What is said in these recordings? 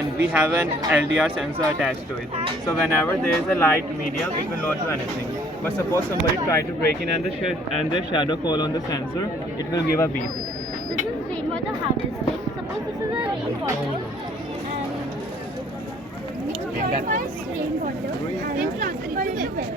and we have an LDR sensor attached to it. So whenever there is a light medium, it will not do anything. But suppose somebody try to break in and the shadow fall on the sensor, it will give a beep. This is rainwater harvesting. Suppose this is a rainwater and it purifies rainwater and transfer it to the well.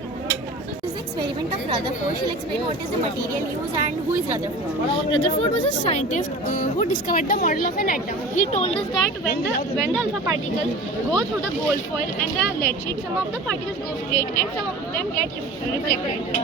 This experiment of Rutherford. She'll explain what is the material used and who is Rutherford. Rutherford was a scientist who discovered the model of an atom. He told us that when the alpha particles go through the gold foil and the lead sheet, some of the particles go straight and some of them get reflected.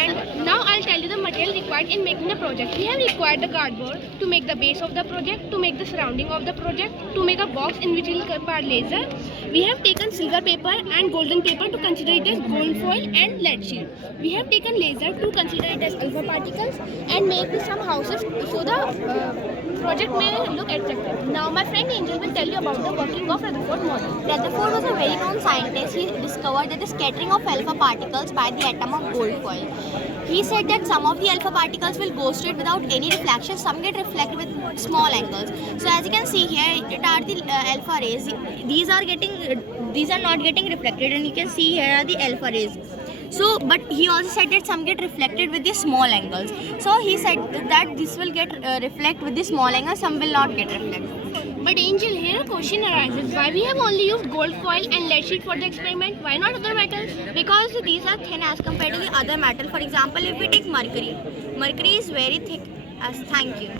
And now I'll tell you the material required in making the project. We have required the cardboard to make the base of the project, to make the surrounding of the project, to make a box in which we'll keep our laser. We have taken silver paper and golden paper to consider it as gold foil and lead sheet. We have taken laser to consider it as alpha particles and make some houses so the project may look attractive. Now my friend Angel will tell you about the working of Rutherford model. Rutherford was a very known scientist. He discovered that the scattering of alpha particles by the atom of gold foil. He said that some of the alpha particles will go straight without any reflection, some get reflected with small angles. So as you can see here, it are the alpha rays. These are not getting reflected, and you can see here are the alpha rays. So, but he also said that some get reflected with the small angles. So he said that this will get reflect with the small angle, some will not get reflected. But Angel, here a question arises. Why we have only used gold foil and lead sheet for the experiment? Why not other metals? Because these are thin as compared to the other metal. For example, if we take mercury is very thick. Thank you.